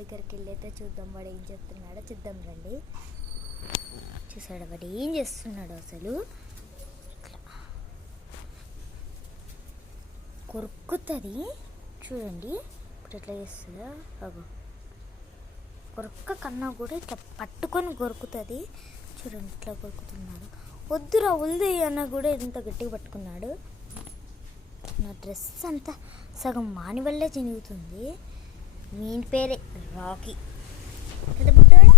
దగ్గరికి వెళ్ళైతే చూద్దాం వాడు ఏం చేస్తున్నాడో చూద్దాం రండి. చూసాడు వాడు ఏం చేస్తున్నాడు అసలు. కొరుకుతుంది చూడండి ఇప్పుడు ఎట్లా చేస్తుందో. అగో కొరక్క కన్నా కూడా ఇట్లా పట్టుకొని కొరుకుతుంది చూడండి ఇట్లా కొరుకుతున్నాడు. వద్దురా వదిలే అన్న కూడా ఎంత గట్టిగా పట్టుకున్నాడు. నా డ్రెస్ అంతా సగం మాని వల్లే చినుగుతుంది. వీని పేరే రాకీ కదా బుడ్డోడా,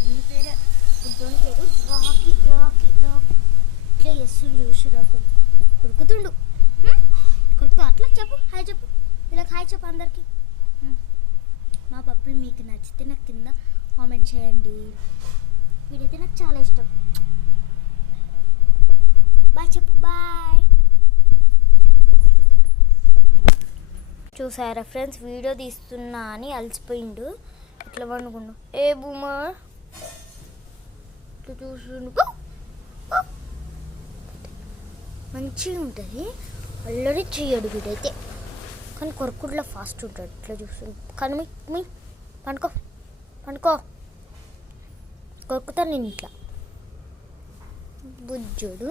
వీని పేరే బుడ్డోని పేరు రాకీ. రాకీ రాకీ ఇట్లా చేస్తుండు చూసిరా కొరుకుతుండు. కొరుకుతా అట్లా చెప్పు హాయ్ చెప్పు, వీళ్ళకి హాయ్ చెప్పు అందరికీ. మా పప్పి మీకు నచ్చితే నాకు కింద కామెంట్ చేయండి. వీడైతే నాకు చాలా ఇష్టం. బాయ్ చెప్పు బాయ్. చూసారా ఫ్రెండ్స్ వీడియో తీస్తున్నా అని అలసిపోయిండు. ఇట్లా వండుకుండు ఏ బూమా ఇట్లా చూస్తుండు. మంచిగా ఉంటుంది, అల్లరి చెయ్యడు వీడైతే. కానీ కొరకుడులో ఫాస్ట్ ఉంటాడు. ఇట్లా చూస్తుండు కానీ మీ పండుకో పండుకో కొరుకుతాను నేను ఇట్లా. బుజ్జుడు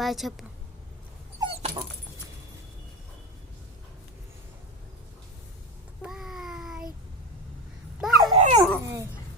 బాయ్ చెప్పు.